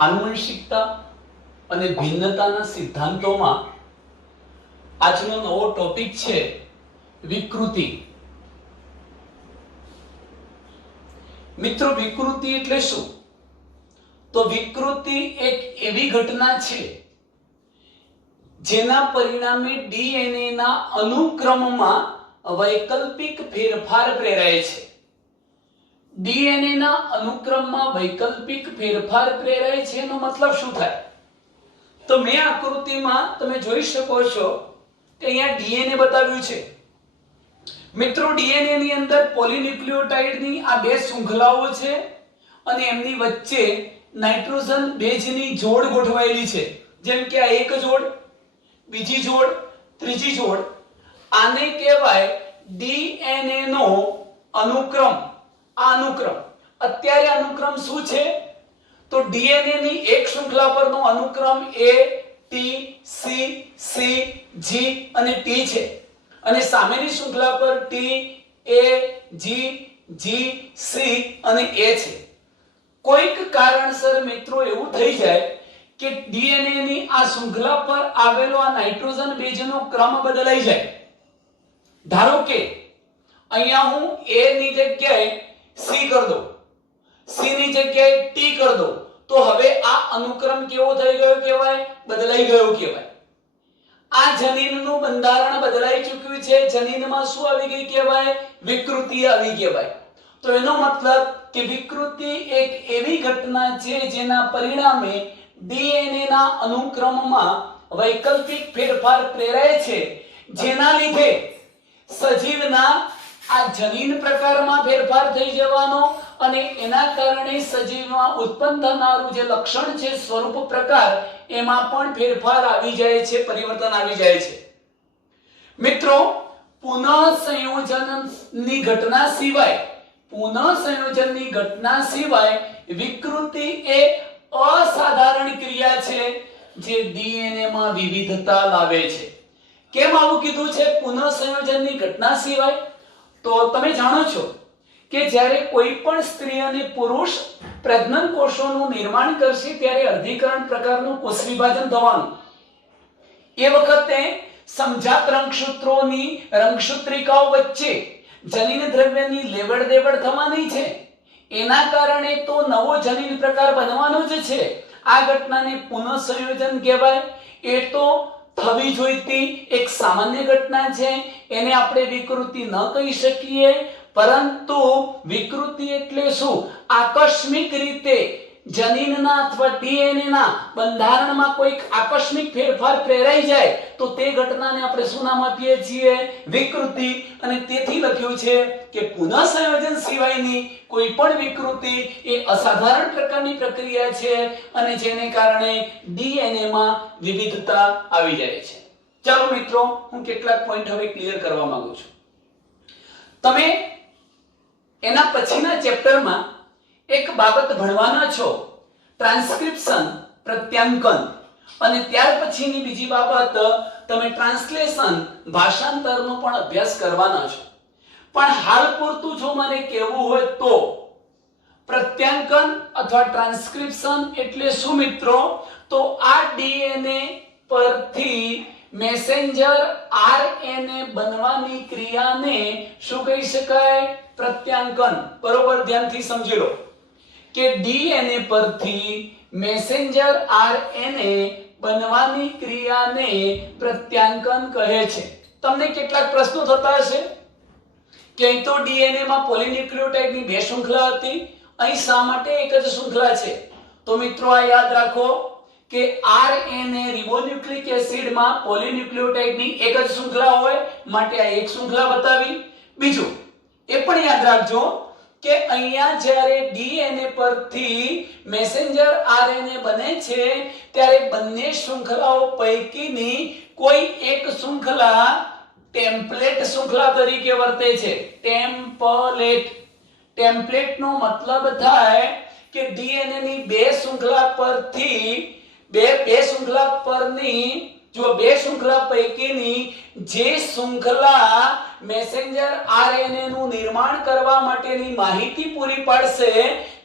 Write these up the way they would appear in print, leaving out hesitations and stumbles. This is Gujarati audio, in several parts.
આનુવંશિકતા અને ભિન્નતાના સિદ્ધાંતોમાં આજનો નવો ટોપિક છે વિકૃતિ। મિત્રો, વિકૃતિ એટલે શું? તો વિકૃતિ એક એવી ઘટના છે જેના પરિણામે ડીએનએ ના અનુક્રમમાં વૈકલ્પિક ફેરફાર પ્રેરાય છે। ડીએનએ ના અનુક્રમમાં વૈકલ્પિક ફેરફાર પ્રેરાય છે એનો મતલબ શું થાય? તો મેં આકૃતિમાં તમે જોઈ શકો છો કે અહીંયા ડીએનએ બતાવ્યું છે। મિત્રો, ડીએનએ ની અંદર પોલીન્યુક્લિયોટાઇડની આ બે શૃંખલાઓ છે અને એમની વચ્ચે નાઇટ્રોજન બેઝની જોડ ગોઠવાયેલી છે। જેમ કે આ એક જોડ, બીજી જોડ, ત્રીજી જોડ। આને કહેવાય ડીએનએ નો અનુક્રમ। આ અનુક્રમ, અત્યારે અનુક્રમ શું છે? તો ડીએનએ ની એક શૃંખલા પરનો અનુક્રમ A, T, C, C, G અને T છે અને સામેની શૃંખલા પર T, A, G, G, C અને A છે। કોઈક કારણસર મિત્રો એવું થઈ જાય કે ડીએનએ ની આ શૃંખલા પર આવેલો આ નાઇટ્રોજન બેઝનો ક્રમ બદલાઈ જાય। ધારો કે અહીંયા હું A ની જગ્યાએ C કર દઉં, C ની જગ્યાએ T કર દઉં, તો હવે આ અનુક્રમ કેવો થઈ ગયો કહેવાય? બદલાઈ ગયો કહેવાય। આ જનીનનું બંધારણ બદલાઈ ચૂક્યું છે। જનીનમાં શું આવી ગઈ કહેવાય? વિકૃતિ આવી કહેવાય। તો એનો મતલબ કે વિકૃતિ એક એવી ઘટના છે જેના પરિણામે ડીએનએ ના અનુક્રમમાં વૈકલ્પિક ફેરફાર પ્રેરાય છે, જેના લીધે સજીવના આ જનીન પ્રકારમાં ફેરફાર થઈ જવાનો અને એના કારણે સજીવમાં ઉત્પન્ન થનારું જે લક્ષણ છે સ્વરૂપ પ્રકાર, એમાં પણ ફેરફાર આવી જાય છે, પરિવર્તન આવી જાય છે। મિત્રો, પુનઃસંયોજનની ઘટના સિવાય વિકૃતિ એ અસાધારણ ક્રિયા છે જે ડીએનએ માં વિવિધતા લાવે છે। કેમ આવું કીધું છે પુનઃસંયોજનની ઘટના સિવાય? તો તમે જાણો છો કે જ્યારે કોઈ પણ સ્ત્રી અને પુરુષ પ્રજનન કોષોનું નિર્માણ કરશે ત્યારે અર્ધીકરણ પ્રકારનું કોષ વિભાજન થવાનું। એ વખતે સમજાત રંગસૂત્રોની રંગસૂત્રિકાઓ વચ્ચે જનીન દ્રવ્યની લેવડ દેવડ થવાની છે। એના કારણે તો નવો જનીન પ્રકાર બનવાનો જ છે। આ ઘટનાને પુનઃસંયોજન કહેવાય। એ તો થવી જોઈતી એક સામાન્ય ઘટના છે, એને આપણે વિકૃતિ ન કહી શકીએ। પરંતુ વિકૃતિ એટલે શું? આકસ્મિક રીતે જનીનના અથવા ડીએનએ ના બંધારણમાં કોઈક આકસ્મિક ફેરફાર પ્રેરાઈ જાય તો તે ઘટનાને આપણે શું નામ આપીએ છીએ? વિકૃતિ। અને તેથી લખ્યું છે કે પુનઃસંયોજન સિવાયની કોઈ પણ વિકૃતિ એ અસાધારણ પ્રકારની પ્રક્રિયા છે અને જેને કારણે ડીએનએ માં વિવિધતા આવી જાય છે। ચાલો મિત્રો, હું કેટલાક પોઈન્ટ હવે ક્લિયર કરવા માંગુ છું। તમે એના પછીના ચેપ્ટરમાં એક બાબત ભણવાના છો, ટ્રાન્સક્રિપ્શન, પ્રત્યાંકન, અને ત્યાર પછીની બીજી બાબત તમે ટ્રાન્સલેશન, ભાષાંતરનો પણ અભ્યાસ કરવાના છો। પણ હાલ પૂરતું જો મને કહેવું હોય તો પ્રત્યાંકન અથવા ટ્રાન્સક્રિપ્શન એટલે શું મિત્રો? તો આ ડીએનએ પરથી મેસેન્જર આરએનએ બનવાની ક્રિયાને શું કહી શકાય? પ્રત્યાંકન। બરોબર, ધ્યાનથી સમજી લો કે ડીએનએ પરથી મેસેન્જર આરએનએ બનવાની ક્રિયાને પ્રત્યાંકન કહે છે। તમને કેટલાક પ્રશ્નો થતા હશે કે અહીં તો ડીએનએ માં પોલીન્યુક્લિયોટાઇડની બે શૃંખલા હતી, અહીં શા માટે એક જ શૃંખલા છે? તો મિત્રો આ યાદ રાખો કે આરએનએ રિબોન્યુક્લિક એસિડમાં પોલીન્યુક્લિયોટાઇડની એક જ શૃંખલા હોય માટે આ એક શૃંખલા બતાવી। બીજું એ પણ યાદ રાખજો કે અહીંયા જ્યારે ડીએનએ પરથી મેસેન્જર આરએનએ બને છે ત્યારે બંને શૃંખલાઓ પૈકીની કોઈ એક શૃંખલા ટેમ્પલેટ શૃંખલા તરીકે વર્તે છે। ટેમ્પલેટનો મતલબ થાય કે ડીએનએ ની બે શૃંખલા પરની જો બે શૃંખલા પૈકીની જે શૃંખલા મેસેન્જર આરએનએ નું નિર્માણ કરવા માટેની માહિતી પૂરી પાડશે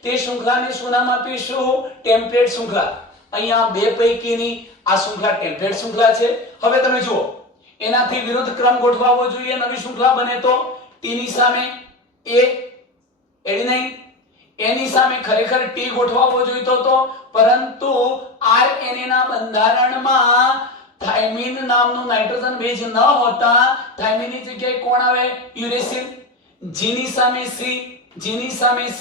તે શૃંખલાને શું નામ આપીશું? ટેમ્પલેટ શૃંખલા. અહીંયા બે પૈકીની આ શૃંખલા ટેમ્પલેટ શૃંખલા છે. હવે તમે જુઓ, એનાથી વિરુદ્ધ ક્રમ ગોઠવાવો જોઈએ. નવી શૃંખલા બને તો T ની સામે A એડિનાઇન, એની સામે ખરેખર T ગોઠવાવો જોઈતો હતો, પરંતુ RNA ના બંધારણમાં થાઇમિન નામનું નાઇટ્રોજન બેઝ ન હોતા થાઇમિનની જગ્યાએ કોણ આવે? યુરેસિલ. G ની સામે C, G ની સામે C,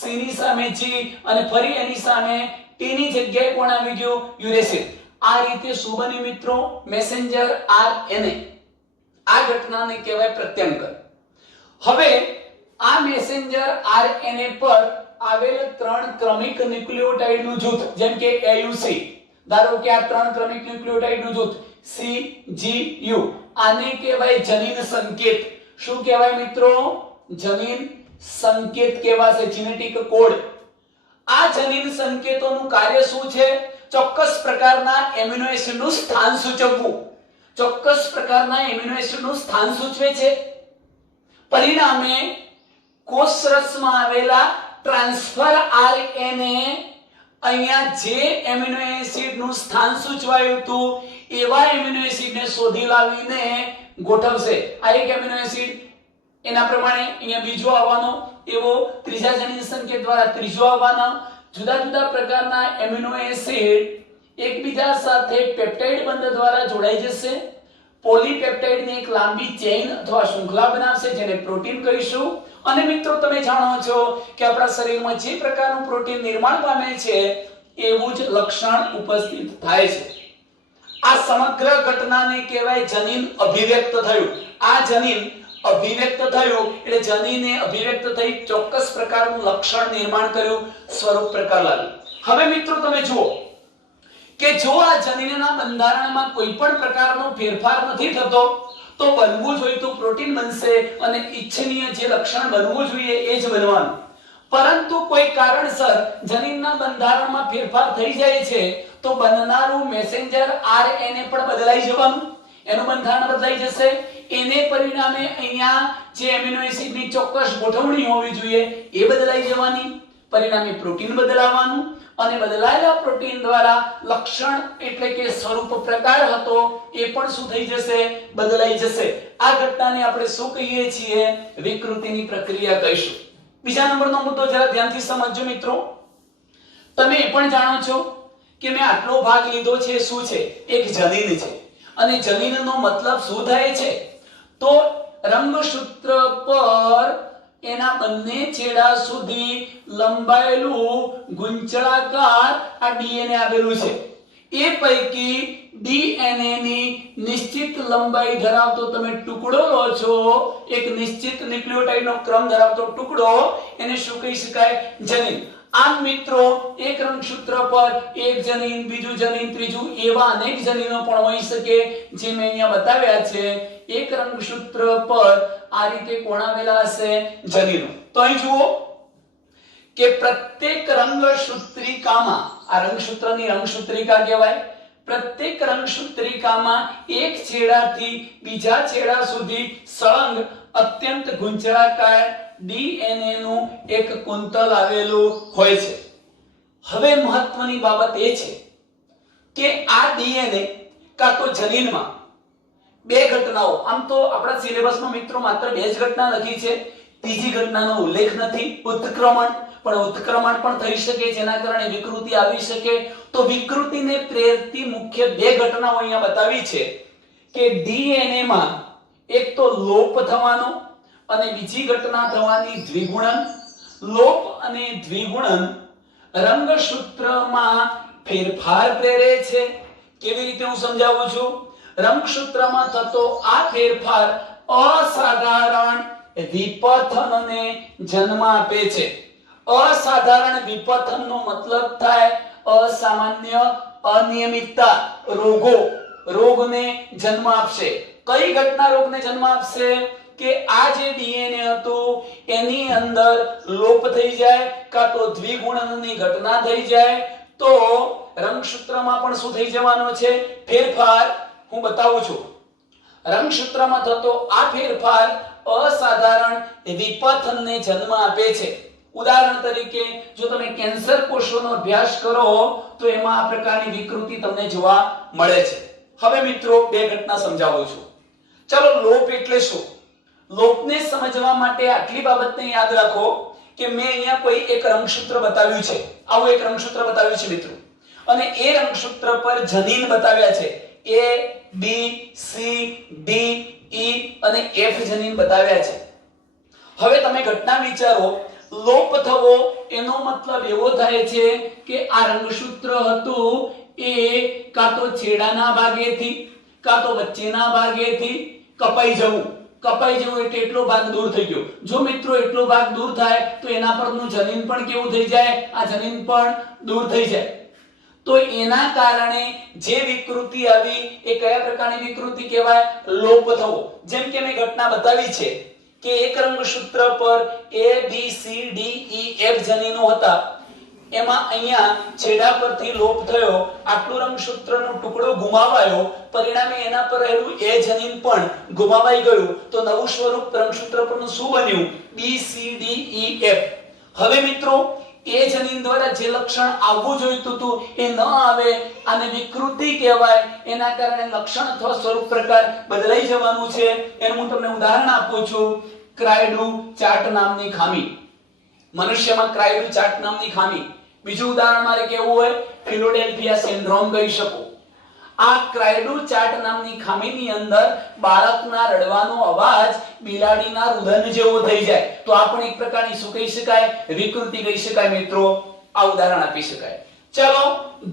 C ની સામે G અને ફરી એની સામે T ની જગ્યાએ કોણ આવી ગયું? યુરેસિલ. આ રીતે શું બન્યું મિત્રો? Messenger RNA. આ ઘટનાને કહેવાય પ્રત્યાંકન. હવે આ મેસેન્જર RNA પર આવેલ 3 ક્રમિક ન્યુક્લિયોટાઇડ નું જૂથ, જેમ કે AUC, ધારો કે આ 3 ક્રમિક ન્યુક્લિયોટાઇડ નું જૂથ CGU, આને કહેવાય જનીન સંકેત. શું કહેવાય મિત્રો? જનીન સંકેત કહેવાશે, જેનેટિક કોડ. આ જનીન સંકેતોનું કાર્ય શું છે? ચોક્કસ પ્રકારના એમિનો એસિડનું સ્થાન સૂચવવું. ચોક્કસ પ્રકારના એમિનો એસિડનું સ્થાન સૂચવે છે. પરિણામે કોષરસમાં આવેલા ટ્રાન્સફર RNA અહીંયા જે એમિનો એસિડનું સ્થાન સૂચવાયું હતું એવા એમિનો એસિડને શોધી લાવીને ગોઠવશે. આ એક એમિનો એસિડ, એના પ્રમાણે અહીંયા બીજો આવવાનો, એવો ત્રીજા જનીન સંકેત દ્વારા ત્રીજો આવવાનો. જુદા જુદા પ્રકારના એમિનો એસિડ એકબીજા સાથે પેપ્ટાઇડ બંધ દ્વારા જોડાઈ જશે. પોલીપેપ્ટાઇડની એક લાંબી ચેઇન અથવા શૃંખલા બનાવશે, જેને પ્રોટીન કહીશું. અને મિત્રો તમે જાણો છો કે આપણા શરીરમાં જે પ્રકારનું પ્રોટીન નિર્માણ પામે છે એવું જ લક્ષણ ઉપસ્થિત થાય છે. આ સમગ્ર ઘટનાને કહેવાય જનીન અભિવ્યક્ત થયું. આ જનીન અભિવ્યક્ત થયું એટલે જનીને અભિવ્યક્ત થઈ ચોક્કસ પ્રકારનું લક્ષણ નિર્માણ કર્યું, સ્વરૂપ પ્રકાર લાવ્યું. હવે મિત્રો તમે જુઓ કે જો આ જનીનના બંધારણમાં કોઈ પણ પ્રકારનો ફેરફાર નથી થતો તો બનવું જોઈતું પ્રોટીન બનશે અને ઈચ્છનીય જે લક્ષણ બનવું જોઈએ એ જ બનવાનું. પરંતુ કોઈ કારણસર જનીનના બંધારણમાં ફેરફાર થઈ જાય છે તો બનનારું મેસેન્જર RNA પણ બદલાઈ જવાનું, એનું બંધારણ બદલાઈ જશે. એને પરિણામે અહીંયા જે એમિનો એસિડની ચોક્કસ ગોઠવણી હોવી જોઈએ એ બદલાઈ જવાની, પરિણામે પ્રોટીન બદલાવાનું અને બદલાયેલા પ્રોટીન દ્વારા લક્ષણ એટલે કે સ્વરૂપ પ્રકાર હતો એ પણ શું થઈ જશે? બદલાઈ જશે. આ ઘટનાને આપણે શું કહીએ છીએ? વિકૃતિની પ્રક્રિયા કહીશું. બીજા નંબરનો મુદ્દો જરા ધ્યાનથી સમજજો મિત્રો. તમે એ પણ જાણો છો કે મેં આટલો ભાગ લીધો છે, શું છે? એક જનીન છે. અને જનીનનો મતલબ શું થાય છે? તો રંગસૂત્ર પર એના બંને છેડા સુધી લંબાયેલું ગુંચળાકાર આ DNA આવેલું છે. એ પૈકી DNA ની નિશ્ચિત લંબાઈ ધરાવતો તમે ટુકડો લો છો, એક નિશ્ચિત ન્યુક્લિયોટાઇડનો ક્રમ ધરાવતો ટુકડો, એને શું કહી શકાય? જનીન. આમ મિત્રો એક રંગસૂત્ર પર એક જનીન, બીજું જનીન, ત્રીજું, એવા અનેક જનીનો પણ હોઈ શકે જે મેં અહીંયા બતાવ્યા છે. એક રંગસૂત્ર પર આ રીતે કોણ આવેલા હશે? જનીનો. તો અહીં જુઓ કે પ્રત્યેક રંગસૂત્રિકામાં, આ રંગસૂત્રની રંગસૂત્રિકા કહેવાય, પ્રત્યેક રંગસૂત્રિકામાં એક છેડાથી બીજા છેડા સુધી સળંગ અત્યંત ગુંચળાકાર DNA નું એક કુંતલ આવેલું હોય છે. હવે મહત્વની બાબત એ છે કે આ DNA કાં તો જનીનમાં બે ઘટનાઓ, આમ તો આપણા સિલેબસમાં મિત્રો માત્ર બે જ ઘટના લખી છે, ત્રીજી ઘટનાનો ઉલ્લેખ નથી, ઉત્ક્રમણ. પણ ઉત્ક્રમણ પણ થઈ શકે, જેના કારણે વિકૃતિ આવી શકે. તો વિકૃતિને પ્રેરતી મુખ્ય બે ઘટનાઓ અહીંયા બતાવી છે કે DNA માં એક તો લોપ થવાનો અને બીજી ઘટના થવાની દ્વિગુણન. લોપ અને દ્વિગુણન રંગસૂત્રમાં ફેરફાર પ્રેરે છે. કેવી રીતે હું સમજાવું છું? રંગસૂત્રમાં થતો આ ફેરફાર અસાધારણ વિપથનને જન્મ આપે છે. અસાધારણ વિપથનનો મતલબ થાય અસામાન્ય, અનિયમિતતા, રોગો, રોગને જન્મ આપશે. કઈ ઘટના રોગને જન્મ આપશે? કે આ જે DNA હતું એની અંદર લોપ થઈ જાય કાં તો દ્વિગુણનની ઘટના થઈ જાય તો રંગસૂત્રમાં પણ શું થઈ જવાનો છે? ફેરફાર. હું બતાવું છું. રંગસૂત્રમાં થતો આ ફેરફાર અસાધારણ વિપથનને જન્મ આપે છે. ઉદાહરણ તરીકે જો તમે કેન્સર કોષોનો અભ્યાસ કરો તો એમાં આ પ્રકારની વિકૃતિ તમને જોવા મળે છે. હવે મિત્રો બે ઘટના સમજાવું છું. ચલો લોપ એટલે શું? લોપને સમજવા માટે આટલી બાબતને યાદ રાખો કે મેં અહીંયા કોઈ એક રંગસૂત્ર બતાવ્યું છે. આવું એક રંગસૂત્ર બતાવ્યું છે મિત્રો, અને એ રંગસૂત્ર પર જનીન બતાવ્યા છે. A B C D E અને F જનીન બતાવ્યા છે. હવે તમે ઘટના વિચારો. લોપ થવો એનો મતલબ એવો થાય છે કે આ રંગસૂત્ર હતું એ કાં તો છેડાના ભાગેથી કાં તો વચ્ચેના ભાગેથી કપાઈ જવું. કપાઈ જવું એટલે એટલો ભાગ દૂર થઈ ગયો. જો મિત્રો એટલો ભાગ દૂર થાય તો એના પરનું જનીન પણ કેવું થઈ જાય? આ જનીન પણ દૂર થઈ જાય. તો એના કારણે જે વિકૃતિ આવી એ કયા પ્રકારની વિકૃતિ કહેવાય? લોપ થવો. જેમ કે મેં ઘટના બતાવી છે કે એક રંગસૂત્ર પર A B C D E F જનીનો હતા, એમાં અહીંયા છેડા પરથી લોપ થયો, આટલું રંગસૂત્રનો ટુકડો ગુમાવાયો, પરિણામે એના પર રહેલું A જનીન પણ ગુમાવાઈ ગયું. તો નવું સ્વરૂપ રંગસૂત્ર પરનું શું બન્યું? B C D E F. હવે મિત્રો એ જનીન દ્વારા જે લક્ષણ આવવું જોઈતું હતું એ ન આવે, આને વિકૃતિ કહેવાય. એના કારણે લક્ષણ અથવા સ્વરૂપ પ્રકાર બદલાઈ જવાનું છે. એનું હું તમને ઉદાહરણ આપું છું. ક્રાયડુ ચાર્ટ નામની ખામી. મનુષ્યમાં ક્રાયડુ ચાર્ટ નામની ખામી. બીજું ઉદાહરણ મારે કેવું હોય, ફિલોડેલ્ફિયા સિન્ડ્રોમ કહી શકો. આ ક્રાયડુ ચાર્ટ નામની ખામીની અંદર બાળકના રડવાનો અવાજ બિલાડીના રુદન જેવો થઈ જાય. તો આ પણ એક પ્રકારની શું કહી શકાય? વિકૃતિ કહી શકાય. મિત્રો આ ઉદાહરણ આપી શકાય. ચલો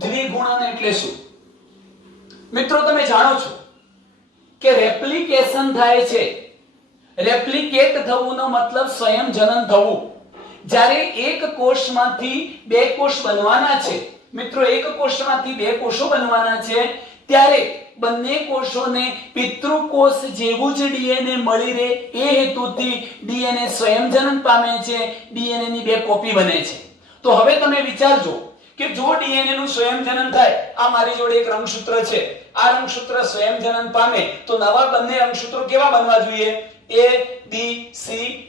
દ્વિગુણન એટલે શું? મિત્રો તમે જાણો છો કે રેપ્લિકેશન થાય છે. રેપ્લિકેટ થવુંનો મતલબ સ્વયં જનન થવું. જ્યારે એક કોષમાંથી બે કોષ બનવાના છે મિત્રો, એક કોષમાંથી બે કોષો બનવાના છે, ત્યારે બંને કોષોને પિતૃકોષ જેવું જ ડીએનએ મળી રહે એ હેતુથી ડીએનએ સ્વયં જનન પામે છે. ડીએનએ ની બે કોપી બને છે. તો હવે તમે વિચારજો કે જો ડીએનએ નું સ્વયં જનન થાય, આ મારી જોડે એક રંગસૂત્ર છે, આ રંગસૂત્ર સ્વયં જનન પામે તો નવા બંને રંગસૂત્રો કેવા બનવા જોઈએ? A B C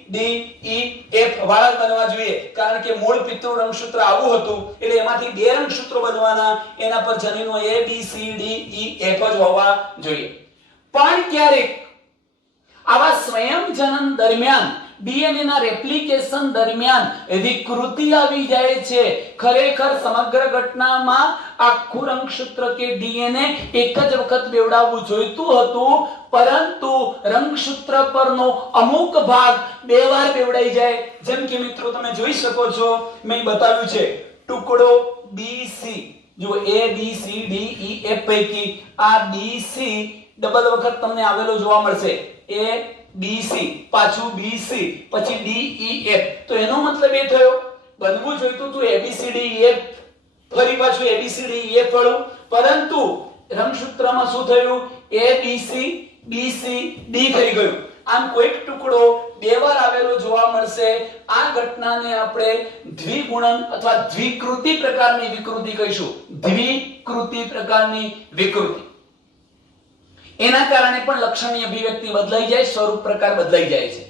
D E F વાળા બનવા જોઈએ. કારણ કે મૂળ પિતૃ રંગસૂત્ર આવું હતું એટલે એમાંથી બે રંગસૂત્રો બનવાના, એના પર જનીનો A B C D E F જ હોવા જોઈએ. પણ ક્યારેક આવા સ્વયં જનન દરમિયાન ડીએનએ ના રેપ્લિકેશન દરમિયાન વિકૃતિ આવી જાય છે. ખરેખર સમગ્ર ઘટનામાં આખું રંગસૂત્ર કે ડીએનએ એક જ વખત બેવડાવવું જોઈતું હતું, પરંતુ રંગસૂત્ર પરનો અમુક ભાગ બે વાર બેવડાઈ જાય. જેમ કે મિત્રો તમે જોઈ શકો છો, મેં બતાવ્યું છે ટુકડો BC. જો A B C D E F પૈકી આ BC ડબલ વખત તમને આવેલો જોવા મળશે. A BC પાછું BC પછી D E F. તો એનો મતલબ એ થયો બનવું જોઈતું હતું ABCDEF, ફરી પાછું ABCDEF વાળું, પરંતુ રંગસૂત્રમાં શું થયું? ABC BC D થઈ ગયું. આમ કોઈક ટુકડો બે વાર આવેલો જોવા મળશે. આ ઘટનાને આપણે દ્વિગુણન અથવા દ્વિકૃતિ પ્રકારની વિકૃતિ કહીશું. દ્વિકૃતિ પ્રકારની વિકૃતિ. એના કારણે પણ લક્ષણની અભિવ્યક્તિ બદલાઈ જાય, સ્વરૂપ પ્રકાર બદલાઈ જાય છે.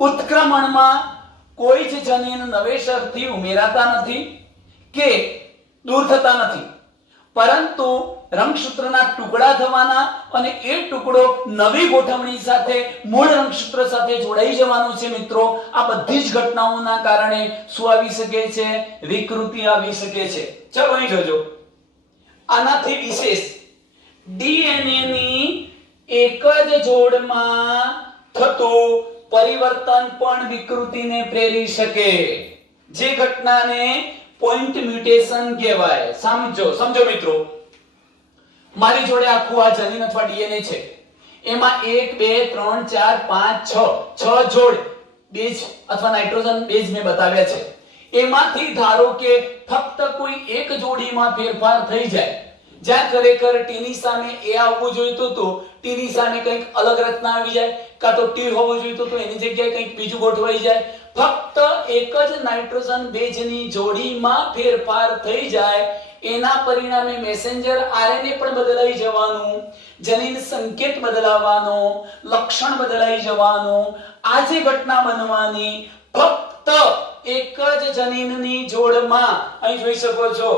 ઉત્ક્રમણમાં કોઈ જ જનીન નવેસરથી ઉમેરાતા નથી કે દૂર થતા નથી, પરંતુ રંગસૂત્રના ટુકડા થવાના અને એ ટુકડો નવી ગોઠવણી સાથે મૂળ રંગસૂત્ર સાથે જોડાઈ જવાનું છે. મિત્રો આ બધી જ ઘટનાઓના કારણે શું આવી શકે છે? વિકૃતિ આવી શકે છે. ચલો અહીં જોજો. આનાથી વિશેષ ડીએનએ ની એક જ જોડમાં થતું પરિવર્તન પણ વિકૃતિને પ્રેરી શકે, જે ઘટનાને પોઈન્ટ મ્યુટેશન કહેવાય. સમજો મિત્રો, મારી જોડે આખું આ જનીન અથવા ડીએનએ છે, એમાં 1 2 3 4 5 6 જોડ બેઝ અથવા નાઇટ્રોજન બેઝ મેં બતાવ્યા છે. એમાંથી ધારો કે ફક્ત કોઈ એક જોડીમાં ફેરફાર થઈ જાય, જ્યાં ખરેખર T ની સામે A આવવું જોઈતું હતું, T ની સામે કંઈક અલગ રચના આવી જાય, કાં તો T હોવું જોઈતું હતું એની જગ્યાએ કંઈક બીજું ગોઠવાઈ જાય. ફક્ત એક જ નાઇટ્રોજન બેઝની જોડીમાં ફેરફાર થઈ જાય, એના પરિણામે મેસેન્જર આરએનએ પણ બદલાઈ જવાનું, જનીન સંકેત બદલાવાનો, લક્ષણ બદલાઈ જવાનું. આ જે ઘટના બનવાની ફક્ત એક જ જનીનની જોડમાં અહીં જોઈ શકો છો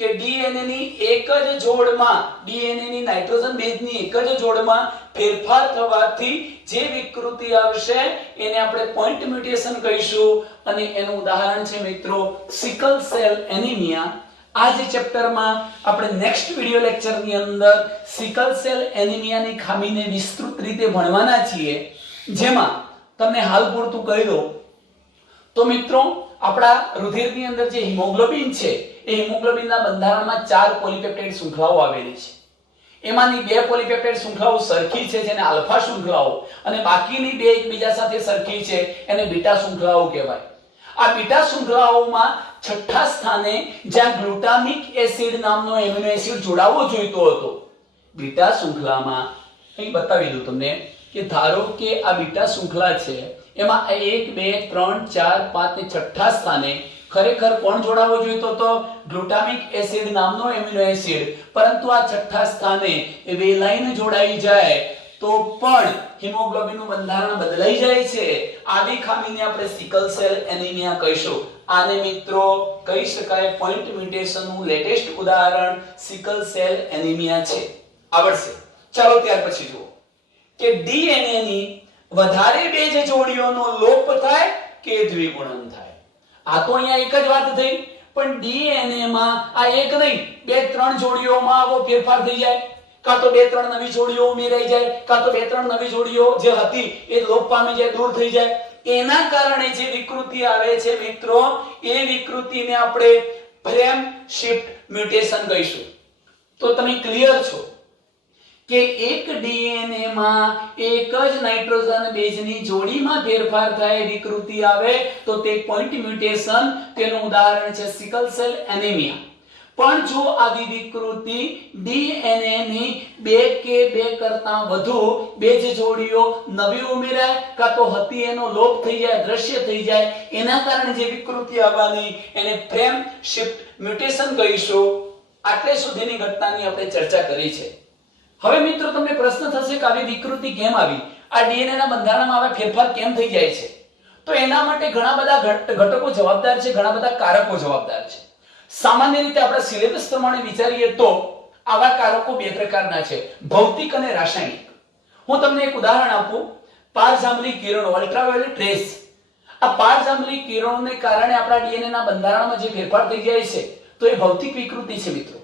કે ડીએનએ ની એક જ જોડમાં ડીએનએ ની નાઇટ્રોજન બેઝની એક જ જોડમાં ફેરફાર થવાથી જે વિકૃતિ આવશે એને આપણે પોઈન્ટ મ્યુટેશન કહીશું અને એનું ઉદાહરણ છે મિત્રો સિકલ સેલ એનિમિયા. આ જે ચેપ્ટરમાં આપણે નેક્સ્ટ વિડિયો લેક્ચરની અંદર સિકલ સેલ એનિમિયાની ખામીને વિસ્તૃત રીતે ભણવાના છીએ, જેમાં તમને હાલ પૂરતું કહી દઉં તો મિત્રો આપણા રુધિરની અંદર જે હિમોગ્લોબિન છે એ હિમોગ્લોબિનના બંધારણમાં 4 પોલીપેપ્ટાઇડ શૃંખલાઓ આવેલી છે. એમાંની 2 પોલીપેપ્ટાઇડ શૃંખલાઓ સરખી છે જેને આલ્ફા શૃંખલાઓ અને બાકીની 2 એકબીજા સાથે સરખી છે એને બીટા શૃંખલાઓ કહેવાય. આ બીટા શૃંખલાઓમાં છઠ્ઠા સ્થાને જ્યાં ગ્લુટામિક એસિડ નામનો એમિનો એસિડ જોડાવવો જોઈતો હતો, બીટા શૃંખલામાં અહીં બતાવી દઉં તમને કે ધારો કે આ બીટા શૃંખલા છે એમાં 1 2 3 4 5 ને છઠ્ઠા સ્થાને ખરેખર કોણ જોડાવવો જોઈતો હતો? ગ્લુટામિક એસિડ નામનો એમિનો એસિડ. પરંતુ આ છઠ્ઠા સ્થાને વેલાઇન જોડાઈ જાય તો પણ હિમોગ્લોબિનનું બંધારણ બદલાઈ જાય છે. આવી ખામીને આપણે સિકલ સેલ એનિમિયા કહીશું. આને મિત્રો કહી શકાય પોઈન્ટ મ્યુટેશનનું લેટેસ્ટ ઉદાહરણ સિકલ સેલ એનિમિયા છે. આવડશે. ચાલો ત્યાર પછી જુઓ કે ડીએનએ ની વધારે 2 જોડીઓનો લોપ થાય કે દ્વિગુણન થાય. આ તો અહીંયા એક જ વાત થઈ, પણ ડીએનએ માં આ એક નહીં 2-3 જોડીઓમાં આવો ફેરફાર થઈ જાય, કાં તો 2-3 નવી જોડીઓ ઉમેરાઈ જાય, કાં તો 2-3 નવી જોડીઓ જે હતી એ લોપ પામી જાય, દૂર થઈ જાય. એના કારણે જે વિકૃતિ આવે છે મિત્રો એ વિકૃતિને આપણે ફ્રેમ શિફ્ટ મ્યુટેશન કહીશું. તો તમે ક્લિયર છો કે એક ડીએનએ માં એક જ નાઇટ્રોજન બેઝની જોડીમાં ફેરફાર થાય, વિકૃતિ આવે તો તે પોઈન્ટ મ્યુટેશન. તેનું ઉદાહરણ છે સિકલ સેલ એનિમિયા. પણ જો આવી વિકૃતિ ડીએનએ ની 2 કે 2 કરતા વધુ 2 જોડીઓ નવી ઉમેરાય કાં તો હતી એનો લોપ થઈ જાય, દ્રશ્ય થઈ જાય, એના કારણે જે વિકૃતિ આવવાની એને ફ્રેમ શિફ્ટ મ્યુટેશન કહીશું. આટલે સુધીની ઘટનાની આપણે ચર્ચા કરી છે. હવે મિત્રો તમને પ્રશ્ન થશે કે આવી વિકૃતિ કેમ આવી, આ ડીએનએ ના બંધારણમાં આવા ફેરફાર કેમ થઈ જાય છે? તો એના માટે ઘણા બધા ઘટકો જવાબદાર છે, ઘણા બધા કારકો જવાબદાર છે. સામાન્ય રીતે આપણા સિલેબસ પ્રમાણે વિચારીએ તો આવા કારકો 2 પ્રકારના છે, ભૌતિક અને રાસાયણિક. હું તમને એક ઉદાહરણ આપું. પારજાંબલી કિરણો, અલ્ટ્રાવાયોલેટ રેસ. આ પારજાંબલી કિરણોને કારણે આપણા ડીએનએ ના બંધારણમાં જે ફેરફાર થઈ જાય છે તો એ ભૌતિક વિકૃતિ છે મિત્રો.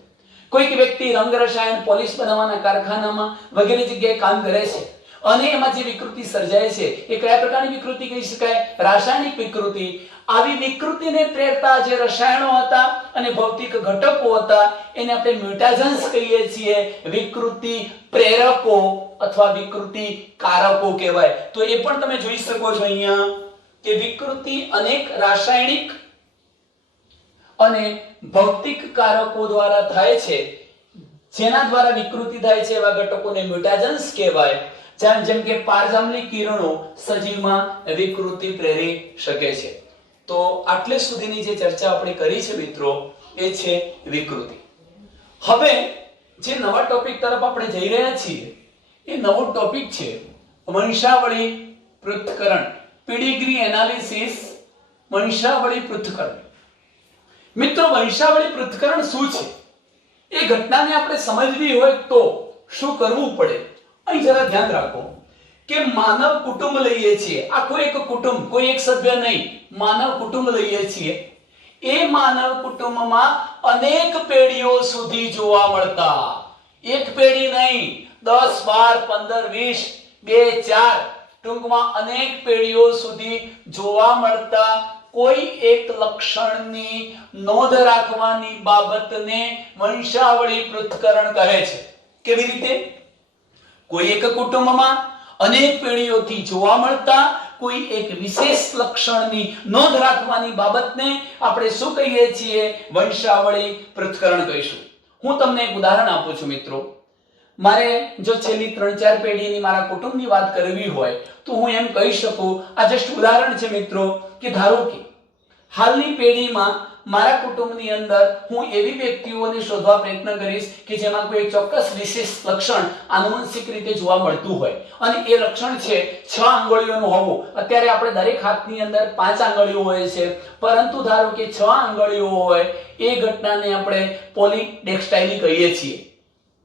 કોઈક વ્યક્તિ રંગ રસાયણ પોલિશ બનાવવાના કારખાનામાં વગેરે જગ્યાએ કામ કરે છે અને એમાં જે વિકૃતિ સર્જાય છે એ કયા પ્રકારની વિકૃતિ કહી શકાય? રાસાયણિક વિકૃતિ. આવી વિકૃતિને પ્રેરતા જે રસાયણો હતા અને ભૌતિક ઘટકો હતા એને આપણે મ્યુટાજન્સ કહીએ છીએ. વિકૃતિ પ્રેરકો અથવા વિકૃતિ કારકો કહેવાય. તો એ પણ તમે જોઈ શકો છો અહીંયા કે વિકૃતિ અનેક રાસાયણિક અને ભૌતિક કારકો દ્વારા થાય છે. જેના દ્વારા વિકૃતિ થાય છે એવા ઘટકોને મ્યુટાજન્સ કહેવાય. જેમ કે પારજાંબલી કિરણો સજીવમાં વિકૃતિ પ્રેરી શકે છે. તો આટલે સુધીની જે ચર્ચા આપણે કરી છે મિત્રો એ છે વિકૃતિ. હવે જે નવા ટોપિક તરફ આપણે જઈ રહ્યા છીએ એ નવો ટોપિક છે વંશાવળી પૃથ્થકરણ, પેડિગ્રી એનાલિસિસ. વંશાવળી પૃથ્થકરણ. મિત્રો વંશાવળી પૃથ્થકરણ શું છે એ ઘટનાને આપણે સમજવી હોય તો શું કરવું પડે? અહીં જરા ધ્યાન રાખો કે માનવ કુટુંબ લઈએ છીએ. આખો એક કુટુંબ, કોઈ એક સભ્ય નહીં, માનવ કુટુંબ લઈએ છીએ. એ માનવ કુટુંબમાં અનેક પેઢીઓ સુધી જોવા મળતા, એક પેઢી નહીં 10 12 15 20 2 4 ટૂંકમાં અનેક પેઢીઓ સુધી જોવા મળતા કોઈ એક લક્ષણની નોંધ રાખવાની બાબતને વંશાવળી પૃથ્થકરણ કહે છે. કેવી રીતે? કોઈ એક કુટુંબમાં અનેક પેઢીઓથી જોવા મળતા કોઈ એક વિશેષ લક્ષણની નોંધ રાખવાની બાબતને આપણે શું કહીએ છીએ? વંશાવળી પૃથ્થકરણ કહીશું. હું તમને એક ઉદાહરણ આપું છું મિત્રો. મારે જો છેલ્લી 3-4 પેઢીની મારા કુટુંબની વાત કરવી હોય તો હું એમ કહી શકું, આ જસ્ટ ઉદાહરણ છે મિત્રો, કે ધારો કે હાલની પેઢીમાં મારા કુટુંબની અંદર હું એવી વ્યક્તિઓને શોધવા પ્રયત્ન કરીશ કે જેમાં કોઈ ચોક્કસ વિશેષ લક્ષણ આનુવંશિક રીતે જોવા મળતું હોય અને એ લક્ષણ છે 6 આંગળીઓનું હોવું. અત્યારે આપણે દરેક હાથની અંદર 5 આંગળીઓ હોય છે, પરંતુ ધારો કે 6 આંગળીઓ હોય એ ઘટનાને આપણે પોલીડેક્ટાઇલી કહીએ છીએ.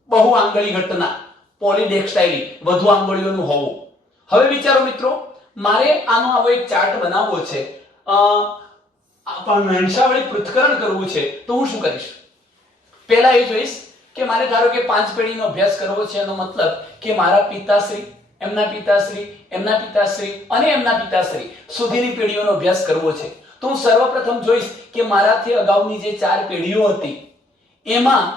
બહુ આંગળી ઘટના, પોલીડેક્ટાઇલી, વધુ આંગળીઓનું હોવું. હવે વિચારો મિત્રો, મારે આનો આવો એક ચાર્ટ બનાવવો છે, પણ વંશાવળી પૃથ્થકરણ કરવું છે, તો હું શું કરીશ? પહેલા એ જોઈશ કે મારે ધારો કે 5 પેઢીનો અભ્યાસ કરવો છે. એનો મતલબ કે મારા પિતાશ્રી, એમના પિતાશ્રી, એમના પિતાશ્રી અને એમના પિતાશ્રી સુધીની પેઢીઓનો અભ્યાસ કરવો છે. તો હું સર્વપ્રથમ જોઈશ કે મારાથી અગાઉની જે 4 પેઢીઓ હતી એમાં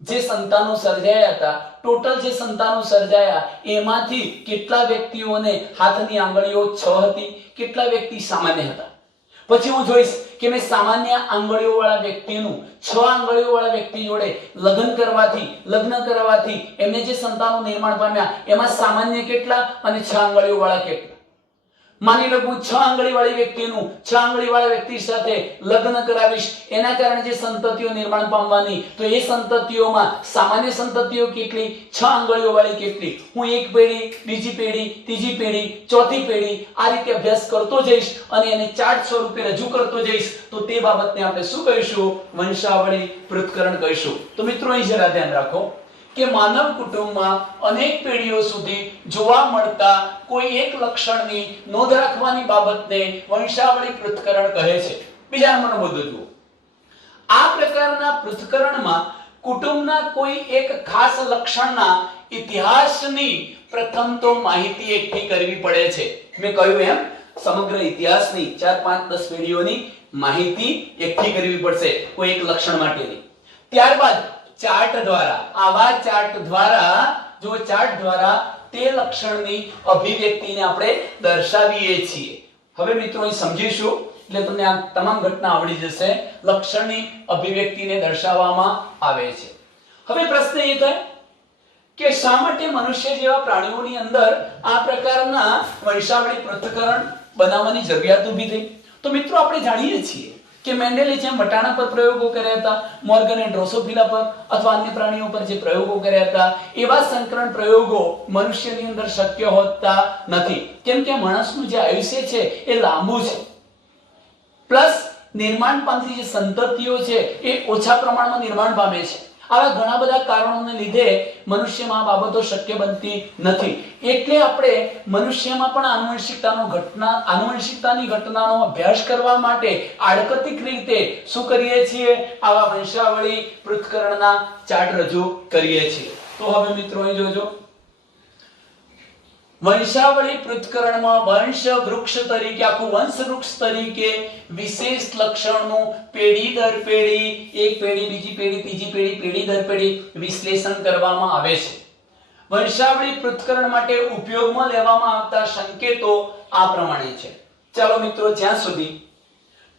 જે સંતાનો સર્જાયા હતા, ટોટલ જે સંતાનો સર્જાયા એમાંથી કેટલા વ્યક્તિઓને હાથની આંગળીઓ 6 હતી, કેટલા વ્યક્તિ સામાન્ય હતા. પછી હું જોઈશ કે મેં સામાન્ય આંગળીઓ વાળા વ્યક્તિનું 6 આંગળીઓ વાળા વ્યક્તિ જોડે લગ્ન કરવાથી એમને જે સંતાનો નિર્માણ પામ્યા એમાં સામાન્ય કેટલા અને 6 આંગળીઓ વાળા કેટલા. માની લો હું 6 આંગળી વાળી વ્યક્તિનું 6 આંગળી વાળા વ્યક્તિ સાથે લગ્ન કરાવીશ, એના કારણે જે સંતતિઓ નિર્માણ પામવાની, તો એ સંતતિઓમાં સામાન્ય સંતતિઓ કેટલી, 6 આંગળીઓ વાળી કેટલી. હું એક પેઢી, બીજી પેઢી, ત્રીજી પેઢી, ચોથી પેઢી આ રીતે અભ્યાસ કરતો જઈશ અને એને ચાર્ટ સ્વરૂપે રજૂ કરતો જઈશ. તો તે બાબતને આપણે શું કહીશું? વંશાવળી પૃથ્થકરણ કહીશું. તો મિત્રો અહીં જરા ધ્યાન રાખો કે માનવ કુટુંબમાં અનેક પેઢીઓ સુધી જોવા મળતા કોઈ એક લક્ષણની નોંધ રાખવાની બાબતને વંશાવળી પૃથ્થકરણ કહે છે. બીજા નંબરનો મુદ્દો જુઓ. આ પ્રકારના પૃથ્થકરણમાં કુટુંબના કોઈ એક ખાસ લક્ષણના ઇતિહાસની પ્રથમ તો માહિતી એકઠી કરવી પડે છે. મેં કહ્યું એમ સમગ્ર ઇતિહાસની 4, 5, 10 પેઢીઓની માહિતી એકઠી કરવી પડશે કોઈ એક લક્ષણ માટેની. ત્યારબાદ ચાર્ટ દ્વારા, આવા ચાર્ટ દ્વારા તે લક્ષણની અભિવ્યક્તિને આપણે દર્શાવીએ છીએ. હવે મિત્રો અહીં સમજીશું એટલે તમને આ તમામ ઘટના આવડી જશે. લક્ષણની અભિવ્યક્તિને દર્શાવવામાં આવે છે. હવે પ્રશ્ન એ થાય કે શા માટે મનુષ્ય જેવા પ્રાણીઓની અંદર આ પ્રકારના વંશાવળી પૃથ્થકરણ બનાવવાની જરૂરિયાત ઊભી થઈ? તો મિત્રો આપણે જાણીએ છીએ કે મેન્ડેલે જેમ વટાણા પર પ્રયોગો કર્યા હતા, મોર્ગને ડ્રોસોફિલા પર અથવા અન્ય પ્રાણીઓ પર જે પ્રયોગો કર્યા હતા, એવા સંકરણ પ્રયોગો મનુષ્યની અંદર શક્ય હોતા નથી. કેમ કે માણસનું જે આયુષ્ય છે એ લાંબુ છે, પ્લસ નિર્માણ પામતી જે સંતતિઓ છે એ ઓછા પ્રમાણમાં નિર્માણ પામે છે. આવા ઘણા બધા કારણોને લીધે મનુષ્યમાં આ બાબતો શક્ય બનતી નથી. એટલે આપણે મનુષ્યમાં પણ આનુવંશિકતાની ઘટનાનો અભ્યાસ કરવા માટે આડકતિક રીતે શું કરીએ છીએ? આવા વંશાવળી પૃથ્થકરણના ચાર્ટ રજૂ કરીએ છીએ. તો હવે મિત્રો અહીં જોજો, વંશાવળી પૃથ્થકરણમાં વંશ વૃક્ષ તરીકે, આખું વંશ વૃક્ષ તરીકે વિશેષ લક્ષણનું પેઢી દર પેઢી, એક પેઢી, બીજી પેઢી, ત્રીજી પેઢી, પેઢી દર પેઢી વિશ્લેષણ કરવામાં આવે છે. વંશાવળી પૃથ્થકરણ માટે ઉપયોગમાં લેવામાં આવતા સંકેતો આ પ્રમાણે છે. ચાલો મિત્રો, જ્યાં સુધી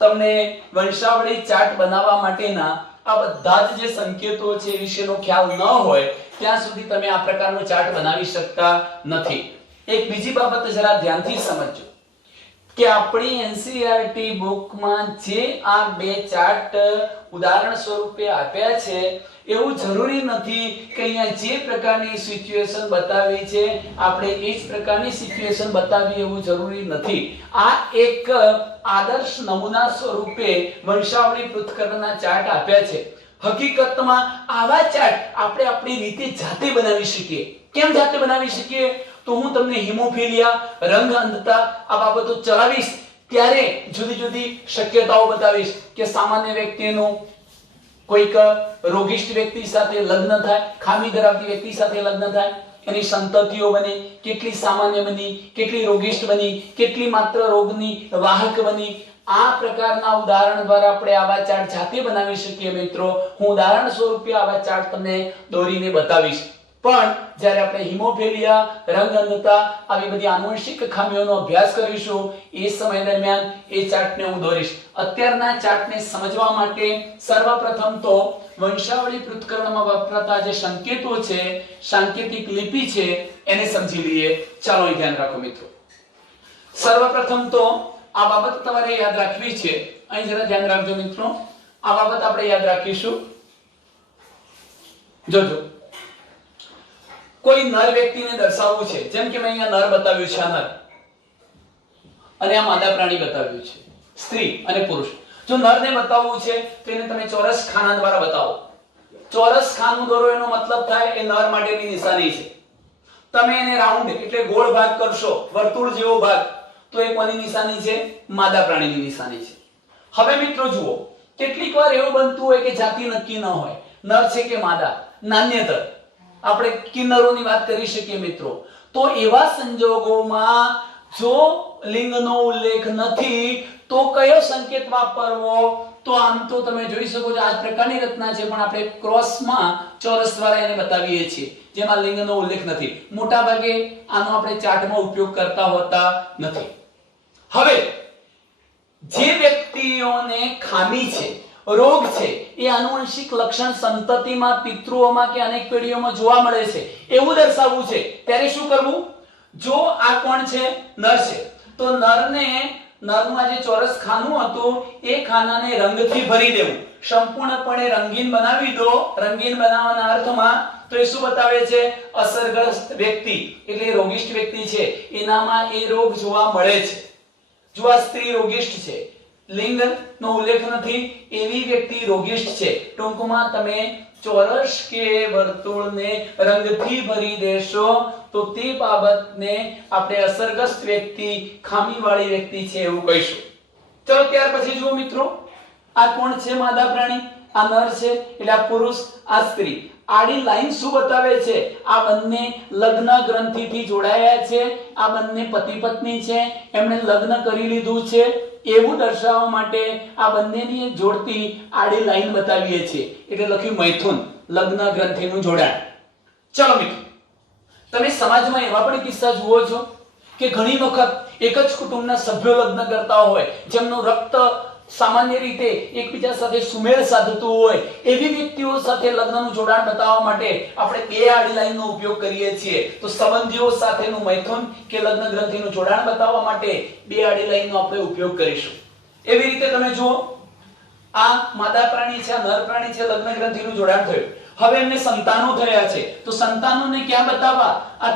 તમને વંશાવળી ચાર્ટ બનાવવા માટેના આ બધા જ જે સંકેતો છે એ વિશેનો ખ્યાલ ન હોય ત્યાં સુધી તમે આ પ્રકારનો ચાર્ટ બનાવી શકતા નથી. એક બીજી બાબત જરા ધ્યાનથી સમજજો કે આપણી એનસીઈઆરટી બુકમાં જે આ બે ચાર્ટ ઉદાહરણ સ્વરૂપે આપ્યા છે એવું જરૂરી નથી કે અહીંયા જે પ્રકારની સિચ્યુએશન બતાવી છે આપણે એ જ પ્રકારની સિચ્યુએશન બતાવી એવું જરૂરી નથી. આ એક આદર્શ નમૂના સ્વરૂપે વંશાવળી પૃથ્થકરણના ચાર્ટ આપ્યા છે. હકીકતમાં આવા ચાર્ટ આપણે આપણી રીતે જાતે બનાવી શકીએ. કેમ જાતે બનાવી શકીએ? તો હું તમને હિમોફિલિયા, રંગ અંધતા આ બાબતો ચલાવીશ ત્યારે જુદી જુદી શક્યતાઓ બતાવીશ કે સામાન્ય વ્યક્તિનું કોઈક રોગિષ્ઠ વ્યક્તિ સાથે લગ્ન થાય, ખામી ધરાવતી વ્યક્તિ સાથે લગ્ન થાય, એની સંતતિઓ બને, કેટલી સામાન્ય બની, કેટલી રોગિષ્ઠ બની, કેટલી માત્ર રોગની વાહક બની. આ પ્રકારના ઉદાહરણ દ્વારા આપણે આવા ચાર્ટ જાતે બનાવી શકીએ. મિત્રો, હું ઉદાહરણ સ્વરૂપે આવા ચાર્ટ તમને દોરીને બતાવીશ. પણ જ્યારે આપણે હિમોફિલિયા, રંગ અંધતા આવી બધી આનુવંશિક ખામીઓનો અભ્યાસ કરીશું એ સમય દરમિયાન એ ચાર્ટને હું દોરીશ. અત્યારના ચાર્ટને સમજવા માટે સર્વપ્રથમ તો વંશાવળી પૃથ્થકરણમાં વપરાતા જે સંકેતો છે, સાંકેતિક લિપિ છે, એને સમજી લઈએ. ચાલો અહીં ધ્યાન રાખો મિત્રો. સર્વપ્રથમ તો આ બાબત તમારે યાદ રાખવી છે. અહીં જરા ધ્યાન રાખજો મિત્રો. આ બાબત આપણે યાદ રાખીશું. જોજો, કોઈ નર વ્યક્તિને દર્શાવવું છે, જેમ કે મેં અહીંયા નર બતાવ્યું છે, આ નર, અને આ માદા પ્રાણી બતાવ્યું છે, સ્ત્રી અને પુરુષ. જો નરને બતાવવું છે તો એને તમે ચોરસ ખાના દ્વારા બતાવો. ચોરસ ખાનું દોરો એનો મતલબ થાય એ નર માટેની નિશાની છે. તમે એને રાઉન્ડ એટલે ગોળ ભાગ કરશો, વર્તુળ જેવો ભાગ, તો એ કોની નિશાની છે? માદા પ્રાણીની નિશાની છે. હવે મિત્રો જુઓ, કેટલીક વાર એવું બનતું હોય કે જાતિ નક્કી ન હોય, નર છે કે માદા, નાન્યતર આપણે કિન્નરોની વાત કરી શકીએ મિત્રો. તો એવા સંજોગોમાં જો લિંગનો ઉલ્લેખ નથી તો કયો સંકેત વાપરવો? તો આમ તો તમે જોઈ શકો છો આ પ્રકારની રચના છે, પણ આપણે ક્રોસમાં ચોરસ દ્વારા એને બતાવીએ છીએ, જેમાં લિંગનો ઉલ્લેખ નથી. મોટા ભાગે આનો આપણે ચાર્ટમાં ઉપયોગ કરતા હોતા નથી. હવે જે વ્યક્તિઓને ખામી છે, રોગ છે, એ આનુવંશિક લક્ષણ સંતતિમાં, પિતૃઓમાં કે અનેક પેઢીઓમાં જોવા મળે છે એવું દર્શાવવું છે, ત્યારે શું કરવું? જો આ કોણ છે? નર છે. તો નરનું આ જે ચોરસ ખાનું હતું એ ખાનાને રંગથી ભરી દેવું, સંપૂર્ણપણે રંગીન બનાવી દો. રંગીન બનાવવાના અર્થમાં તો એ શું બતાવે છે? અસરગ્રસ્ત વ્યક્તિ એટલે રોગિષ્ઠ વ્યક્તિ છે, એનામાં એ રોગ જોવા મળે છે. જો આ સ્ત્રી રોગિષ્ઠ છે, લિંગનો ઉલ્લેખ નથી, એવી વ્યક્તિ રોગિષ્ઠ છે. ટૂંકમાં તમે ચોરસ કે વર્તુળને રંગથી ભરી દેશો તો તે બાબતને આપણે અસરગ્રસ્ત વ્યક્તિ, ખામીવાળી વ્યક્તિ છે એવું કહીશું. ચલો ત્યાર પછી જુઓ મિત્રો, આ કોણ છે? માદા પ્રાણી. આ નર છે એટલે આ પુરુષ, આ સ્ત્રી. આડી લાઈન શું બતાવે છે? આ બંને લગ્ન ગ્રંથિથી જોડાયા છે, આ બંને પતિ પત્ની છે, એમણે લગ્ન કરી લીધું છે એવું દર્શાવવા માટે આ બંનેની જોડતી આડી લાઈન બતાવીએ છીએ, એટલે લખ્યું મૈથુન, લગ્ન ગ્રંથિનું જોડાણ. ચલો મિત્રો, તમે સમાજમાં એવા પણ કિસ્સા જુઓ છો કે ઘણી વખત એક જ કુટુંબના સભ્યો લગ્ન કરતા હોય, જેમનું રક્ત સામાન્ય રીતે એકબીજા સાથે સુમેળ સાધતું હોય, એવી વ્યક્તિઓ સાથે લગ્નનું જોડાણ બતાવવા માટે આપણે બે આડી લાઈનનો ઉપયોગ કરીએ છીએ. તો સંબંધીઓ સાથેનું મૈથુન કે લગ્ન ગ્રંથિનું જોડાણ બતાવવા માટે બે આડી લાઈનનો આપણે ઉપયોગ કરીશું. એવી રીતે તમે જુઓ, આ માદા પ્રાણી છે, આ નર પ્રાણી છે, લગ્ન ગ્રંથિનું જોડાણ થયું. હવે એમને સંતાનો થયા છે, તો સંતાનોને ક્યાં બતાવવા? આ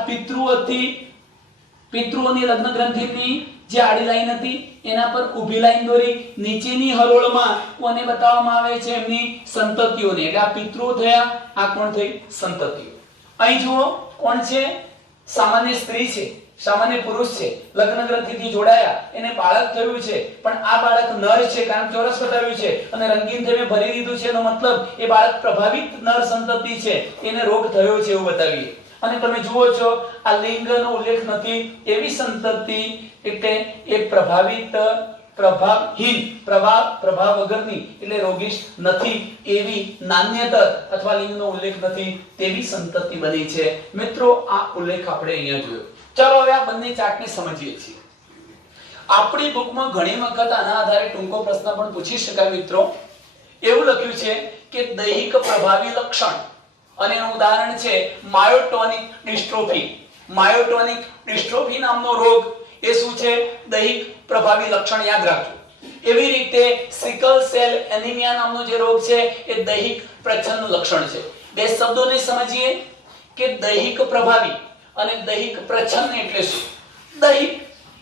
પિતૃઓની લગ્ન ગ્રંથિની જે આડી લાઈન હતી એના પર ઊભી લાઈન દોરી, નીચેની હરોળમાં કોને બતાવવામાં આવે છે? એમની સંતતિઓને. એટલે આ પિતૃઓ થયા, આ કોણ થઈ? સંતતિઓ. અહીં જુઓ, કોણ છે? સામાન્ય સ્ત્રી છે, સામાન્ય પુરુષ છે, લગ્ન ગ્રંથિથી જોડાયા, એને બાળક થયું છે, પણ આ બાળક નર છે કારણ ચોરસ બતાવ્યું છે, અને રંગીન થઈને ભરી દીધું છે, એનો મતલબ એ બાળક પ્રભાવિત નર સંતતિ છે, એને રોગ થયો છે એવું બતાવીએ. અને તમે જુઓ છો આ લિંગનો ઉલ્લેખ નથી એવી સંતતિ એટલે એ પ્રભાવહીન, પ્રભાવ વગરની એટલે રોગિષ્ઠ નથી એવી, નાન્યતર અથવા લિંગનો ઉલ્લેખ નથી તેવી સંતતિ બની છે. મિત્રો આ ઉલ્લેખ આપણે અહીંયા જોયો. ચાલો હવે આ બંને ચાર્ટને સમજીએ છીએ. આપણી બુકમાં ઘણી વખત આના આધારે ટૂંકો પ્રશ્ન પણ પૂછી શકાય મિત્રો. એવું લખ્યું છે કે દૈહિક પ્રભાવી લક્ષણ, અને એનું ઉદાહરણ છે માયોટોનિક ડિસ્ટ્રોફી. માયોટોનિક ડિસ્ટ્રોફી નામનો રોગ એ શું છે? દૈહિક પ્રભાવી લક્ષણ, યાદ રાખજો. એવી રીતે સિકલ સેલ એનિમિયા નામનો જે રોગ છે એ દૈહિક પ્રચ્છન્ન લક્ષણ છે. બે શબ્દોને સમજીએ કે દૈહિક પ્રભાવી અને દૈહિક પ્રચ્છન્ન એટલે શું? દૈહિક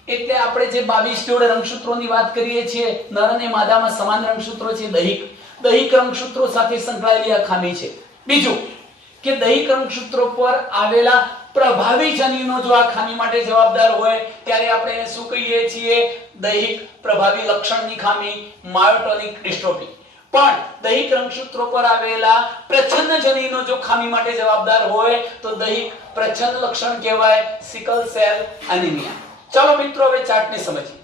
એટલે આપણે જે 22 જોડ રંગસૂત્રોની વાત કરીએ છીએ, નર અને માદામાં સમાન રંગસૂત્રો છે, દૈહિક રંગસૂત્રો સાથે સંકળાયેલી આ ખામી છે. બીજું કે દૈહિક રંગસૂત્રો પર આવેલા પ્રભાવી જનીનો જો આ ખામી માટે જવાબદાર હોય ત્યારે આપણે એને શું કહીએ છીએ? દૈહિક પ્રભાવી લક્ષણની ખામી, માયોટોનિક ડિસ્ટ્રોફી. પણ દૈહિક રંગસૂત્રો પર આવેલા પ્રચ્છન્ન જનીનો જો ખામી માટે જવાબદાર હોય તો દૈહિક પ્રચ્છન્ન લક્ષણ કહેવાય, સિકલ સેલ એનિમિયા. ચલો મિત્રો હવે ચાર્ટને સમજીએ.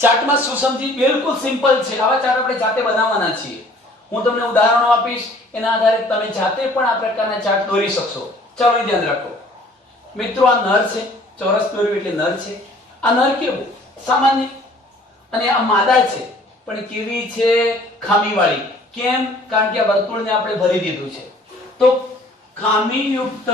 ચાર્ટમાં શું સમજી? બિલકુલ સિમ્પલ છે. આવા ચાર્ટ આપણે જાતે બનાવવાના છીએ. હું તમને ઉદાહરણો આપીશ, એના આધારે તમે જાતે પણ આ પ્રકારના ચાર્ટ દોરી શકશો. ચાલો ધ્યાન રાખો મિત્રો, આ નર છે, ચોરસ દોર્યું એટલે નર છે. આ નર કેવું? સામાન્ય. અને આ માદા છે, પણ કેવી છે? ખામીવાળી. કેમ? કારણ કે આ વર્તુળને આપણે ભરી દીધું છે. તો ખામીયુક્ત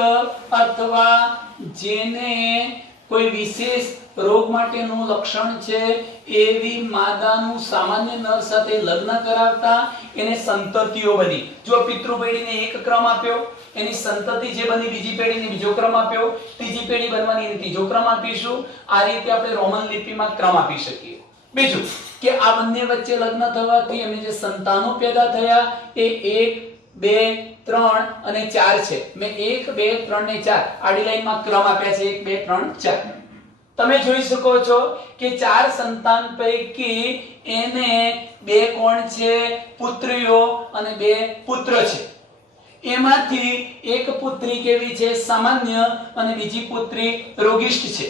અથવા જેને કોઈ વિશેષ રોગ માટેનું લક્ષણ છે એવી માદાનું સામાન્ય નર સાથે લગ્ન કરાવતા એને સંતતિઓ બની. જો પિતૃ પેઢીને એક ક્રમ આપ્યો, એની સંતતિ જે બની બીજી પેઢીને બીજો ક્રમ આપ્યો, ત્રીજી પેઢી બનવાની એને ત્રીજો ક્રમ આપીશું. આ રીતે આપણે રોમન લિપિમાં ક્રમ આપી શકીએ. બીજું કે આ બંને વચ્ચે લગ્ન થવાથી એમને જે સંતાનો પેદા થયા એ 1 2 3 અને 4 છે. મેં 1 2 3 ને 4 આડી લાઈનમાં ક્રમ આપ્યા છે. 1 2 3 4. તમે જોઈ શકો છો કે 4 સંતાન પૈકી એને 2 કોણ છે? પુત્રીઓ અને 2 પુત્ર છે. એમાંથી એક પુત્રી કેવી છે? સામાન્ય, અને બીજી પુત્રી રોગિષ્ઠ છે.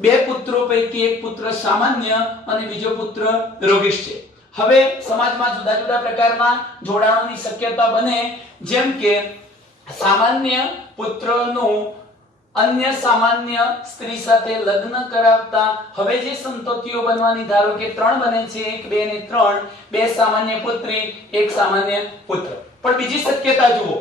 2 પુત્રો પૈકી એક પુત્ર સામાન્ય અને બીજો પુત્ર રોગિષ્ઠ છે. હવે સમાજમાં જુદા જુદા પ્રકારના જોડાણોની શક્યતા બને, જેમ કે સામાન્ય પુત્રનું અન્ય સામાન્ય સ્ત્રી સાથે લગ્ન કરાવતા હવે જે સંતતિઓ બનવાની, ધારો કે 3 બને છે, 1 2 અને 3, 2 સામાન્ય પુત્રી, 1 સામાન્ય પુત્ર. પણ બીજી શક્યતા જુઓ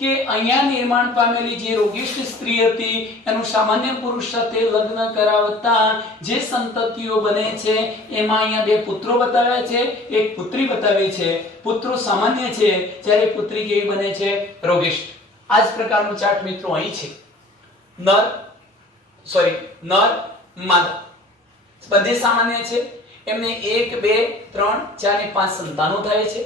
કે અહીંયા નિર્માણ પામેલી જે રોગિષ્ઠ સ્ત્રી હતી એનું સામાન્ય પુરુષ સાથે લગ્ન કરાવતા જે સંતતિઓ બને છે એમાં અહીંયા 2 પુત્રો બતાવ્યા છે, 1 પુત્રી બતાવી છે. પુત્રો સામાન્ય છે જ્યારે પુત્રી કેવી બને છે? રોગિષ્ઠ. આ જ પ્રકારનું ચાર્ટ મિત્રો અહીં છે. નર માદા બધે સામાન્ય છે. એમને 1 2 3 4 અને 5 સંતાનો થાય છે.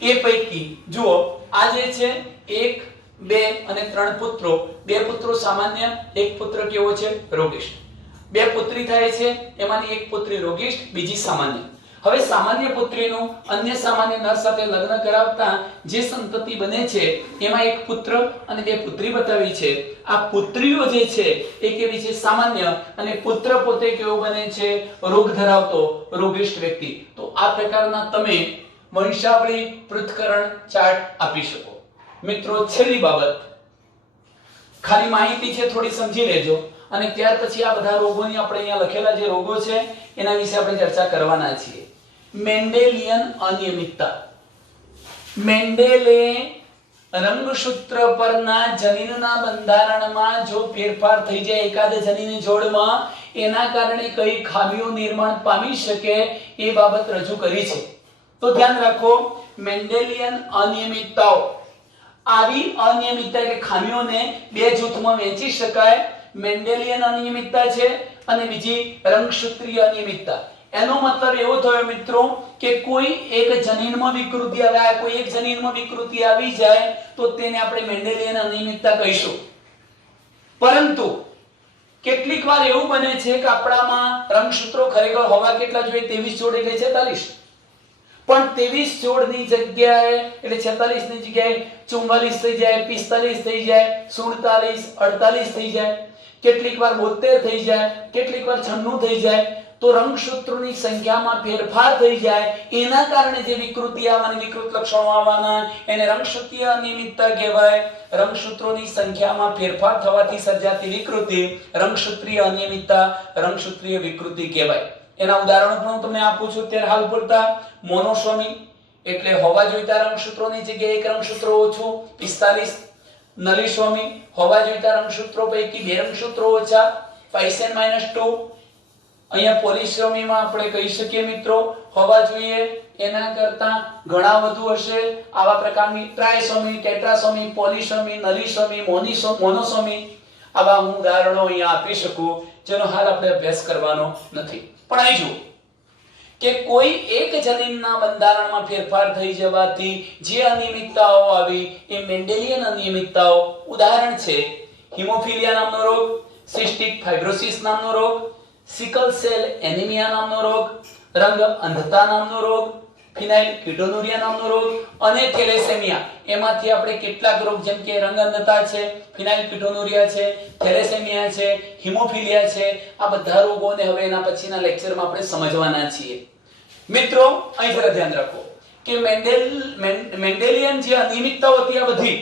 એ પૈકી જુઓ આ જે છે 1 2 અને 3 પુત્રો, 2 પુત્રો સામાન્ય, 1 પુત્ર કેવો છે? રોગિષ્ઠ. 2 પુત્રી થાય છે, એમાંની 1 પુત્રી રોગિષ્ઠ, બીજી સામાન્ય. હવે સામાન્ય પુત્રીનું અન્ય સામાન્ય નર સાથે લગ્ન કરાવતા જે સંતતિ બને છે એમાં 1 પુત્ર અને 2 પુત્રી બતાવી છે. આ પુત્રીઓ જે છે એ કેવી છે? સામાન્ય, અને પુત્ર પોતે કેવો બને છે? રોગ ધરાવતો, રોગિષ્ઠ વ્યક્તિ. તો આ પ્રકારના તમે વંશાવળી પૃથ્થકરણ ચાર્ટ આપી શકો. મિત્રો છેલ્લી બાબત, ખાલી માહિતી છે થોડી સમજી લેજો, અને ત્યાર પછી આ બધા રોગોની આપણે અહીંયા લખેલા જે રોગો છે એના વિશે આપણે ચર્ચા કરવાના છીએ. મેન્ડેલિયન અનિયમિતતા. મેન્ડેલે રંગસૂત્ર પરના જનીનના બંધારણમાં જો ફેરફાર થઈ જાય એકાદ જનીન જોડમાં, એના કારણે કઈ ખામીઓ નિર્માણ પામી શકે એ બાબત રજૂ કરી છે. તો ધ્યાન રાખો, મેન્ડેલિયન અનિયમિતતાઓ. આવી અનિયમિતતા એટલે ખામીઓને 2 જૂથમાં વહેંચી શકાય. મેન્ડેલિયન અનિયમિતતા છે અને બીજી રંગસૂત્રીય અનિયમિતતા. એનો મતલબ એવો થયો મિત્રો કે કોઈ એક જનીનમાં વિકૃતિ આવે, કોઈ એક જનીનમાં વિકૃતિ આવી જાય તો તેને આપણે મેન્ડેલિયન અનિયમિતતા કહીશું. પરંતુ કેટલીક વાર એવું બને છે કે આપણામાં રંગસૂત્રો ખરેખર હોવા કેટલા જોઈએ? 23 જોડ એટલે 46. પણ 23 જોડની જગ્યાએ એટલે 46 ની જગ્યાએ 44 થઈ જાય, 45 થઈ જાય, 47 48 થઈ જાય, કેટલીક વાર 72 થઈ જાય, કેટલીક વાર 96 થઈ જાય. તો રંગસૂત્રોની સંખ્યામાં ફેરફાર થઈ જાય એના કારણે જે વિકૃતિ આવવાની, વિકૃત લક્ષણો આવવાના એને રંગસૂત્રીય અનિયમિતતા કહેવાય. રંગસૂત્રોની સંખ્યામાં ફેરફાર થવાથી સર્જાતી વિકૃતિ રંગસૂત્રીય અનિયમિતતા, રંગસૂત્રીય વિકૃતિ કહેવાય. એના ઉદાહરણો પણ હું તમને આપું છું અત્યારે હાલ પૂરતા. મોનોસોમી એટલે હોવા જોઈતા રંગસૂત્રોની જગ્યાએ 1 રંગસૂત્ર ઓછું, 45. નલિસોમી હોવા જોઈતા રંગસૂત્રો પૈકી 2 રંગસૂત્રો ઓછા, 5n-2. અહીંયા પોલિસોમીમાં આપણે કહી શકીએ મિત્રો હોવા જોઈએ એના કરતા ઘણા વધુ હશે. આવા પ્રકારની ટ્રાયસોમી, ટેટ્રાસોમી, પોલિસોમી, નલિસોમી, મોનોસોમી, આવા હું ઉદાહરણો અહીંયા આપી શકું જેનો હાલ આપણે અભ્યાસ કરવાનો નથી. પણ અહીં જુઓ કે કોઈ એક જનીનના બંધારણમાં ફેરફાર થઈ જવાથી જે અનિયમિતતાઓ આવી એ મેન્ડેલિયન અનિયમિતતાઓ. ઉદાહરણ છે હિમોફિલિયા નામનો રોગ, સિસ્ટિક ફાઇબ્રોસિસ નામનો રોગ, સિકલ સેલ એનિમિયા નામનો રોગ, રંગ અંધતા નામનો રોગ, ફિનાઇલકીટોનુરિયા નામનો રોગ અને થેલેસેમિયા. એમાંથી આપણે કેટલાક રોગ જેમ કે રંગ અંધતા છે, ફિનાઇલકીટોનુરિયા છે, થેલેસેમિયા છે, હિમોફિલિયા છે, આ બધા રોગોને હવે એના પછીના લેક્ચરમાં આપણે સમજવાના છીએ. મિત્રો અહીં જરા ધ્યાન રાખો કે મેન્ડેલિયન જે અનિયમિતતાઓ હતી આ બધી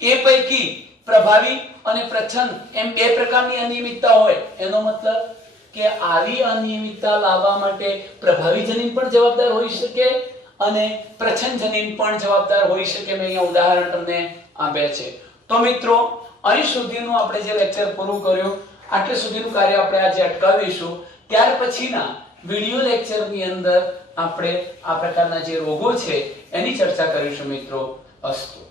એ પૈકી પ્રભાવી અને પ્રચ્છન્ન એમ 2 પ્રકારની અનિયમિતતા હોય. એનો મતલબ કે આવી અનિયમિતતા લાવવા માટે પ્રભાવી જનીન પણ જવાબદાર હોઈ શકે અને પ્રચ્છન્ન જનીન પણ જવાબદાર હોઈ શકે. મેં અહીંયા ઉદાહરણ તમને આપ્યા છે. તો મિત્રો અહીં સુધીનું આપણે જે લેક્ચર પૂરું કર્યું આટલે સુધીનું કાર્ય આપણે આજે અટકાવીશું. ત્યાર પછીના વિડિયો લેક્ચરની અંદર આપણે આ પ્રકારના જે રોગો છે એની ચર્ચા કરીશું મિત્રો. અસ્તુ.